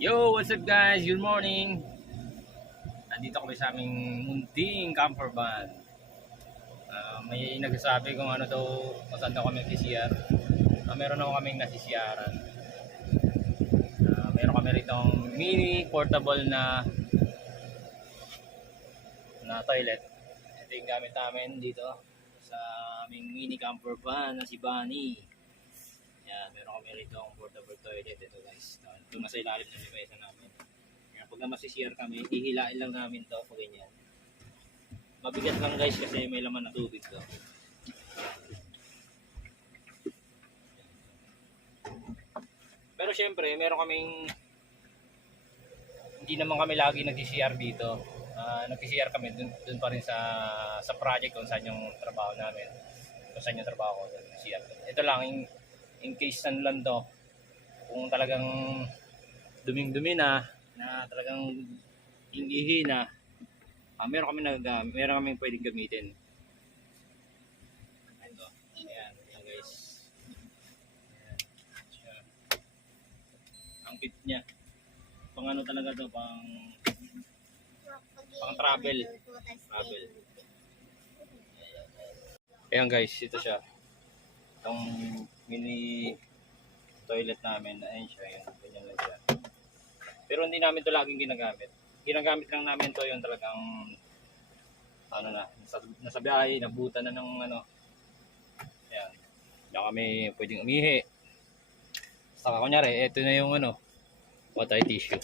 Yo, what's up guys? Good morning. Nandito kami sa aming munting camper van. May nagsasabi kung ano daw, kung saan daw kami nag-CR. Meron ako kaming nasi-CRan. Meron kami ritong mini portable na toilet. Ito yung gamit namin dito sa aming mini camper van na si Bunny. Yan, meron kami ritong portable toilet. Ito guys, ito nasa ilalim ng limesa namin. Pag na masisiyar kami, hihilain lang namin to pag ganyan. Mabigat lang guys kasi may laman na tubig to. Pero syempre, meron kaming hindi naman kami lagi nag-CR dito. Nag-CR kami dun pa rin sa project kung saan yung trabaho namin. Kung saan yung trabaho ko, CR. Ito lang in case nan lang to. Kung talagang duming-dumi na talagang ihi na, meron kami pwedeng gamitin. Ito. Ayan guys. Ayan. Ang kit niya. Pang ano talaga to, pang travel. Ayan guys, ito siya. Itong mini toilet namin. Ayan siya. Ganyan lang siya. Pero hindi namin ito laging ginagamit. Ginagamit lang namin ito yung talagang nasa biyahe, nabutan na ng ano. Ayan. Diyan kami pwedeng umihi. Saka kunyari, ito na yung water tissue.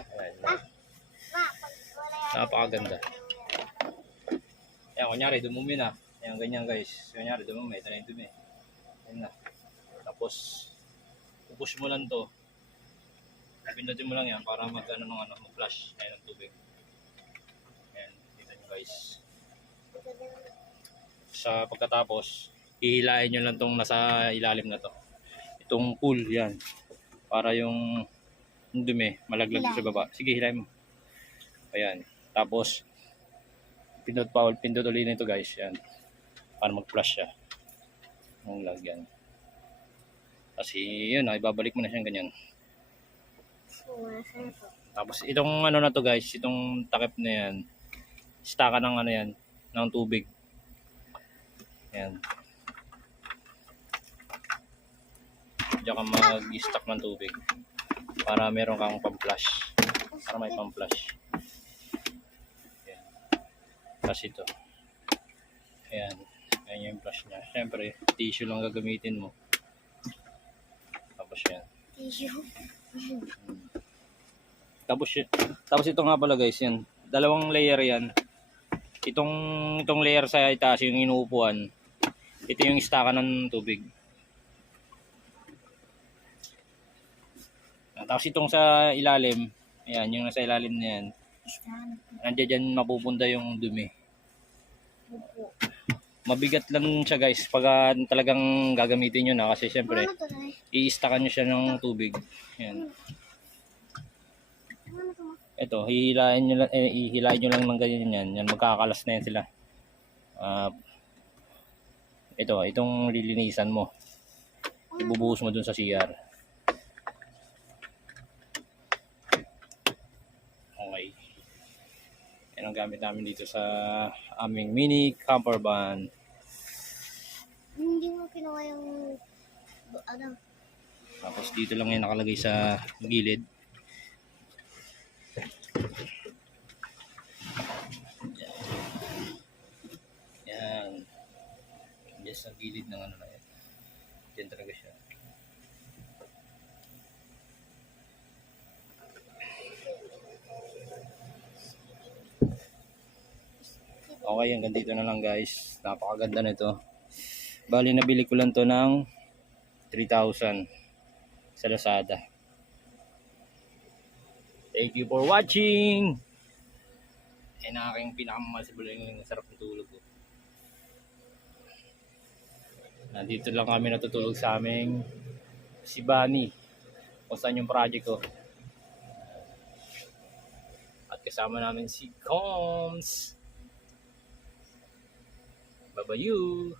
Ayan. Napakaganda. Ayan, kunyari, dumumi na. Ayan, ganyan guys. Kunyari, dumumi. Ito na yung dumi. Ayan na. Tapos, pupush mo lang to. Pindutin mo lang yan para mag-flash tayo ng tubig. Ayan, dito nyo guys. Sa pagkatapos, hihilain nyo lang tong nasa ilalim na to. Itong pool, yan. Para yung dumi, malaglag sa baba. Sige, hilain mo. Ayan. Tapos, pindot ulit nito guys. Yan. Para mag-flash siya. Ang lagyan. Kasi yun, ibabalik mo na siyang ganyan. Tapos itong na to guys, itong takip na yan, staka ng yan, ng tubig. Yan. Diyan ka mag-stock ng tubig para meron kang pang-flash. Para may pang-flash. Yan. Tapos ito. Ayan. Ayan yung flash niya. Siyempre, tissue lang gagamitin mo. Tapos yan. Tissue. Tapos ito nga pala guys, yan. Dalawang layer yan. Itong layer sa itaas, yung inuupuan. Ito yung istaka ng tubig. Tapos itong sa ilalim, ayan, yung nasa ilalim na yan. Nandiyan dyan mapupunta yung dumi. Mabigat lang siya guys pag talagang gagamitin nyo na kasi syempre i-stakan nyo siya ng tubig. Ayan. Ito, hihilain nyo lang ng ganyan yan. Yan, magkakalas na yan sila. Itong lilinisan mo. Ibubuhos mo dun sa CR. Okay. Yan ang gamit namin dito sa aming mini camper van. Hindi mo kinuha yung Tapos dito lang yan nakalagay sa gilid. Yan. Diyan sa gilid ng na yan. Diyan talaga siya. Okay, hanggang dito na lang guys. Napakaganda nito. Bali nabili ko lang to ng 3,000 sa Lazada. Thank you for watching. Yan ang aking pinakamahal yung sarap ng tulog ko. Nandito lang kami natutulog sa aming si Bunny. Kung saan yung project ko. At kasama namin si Combs. Bye-bye you.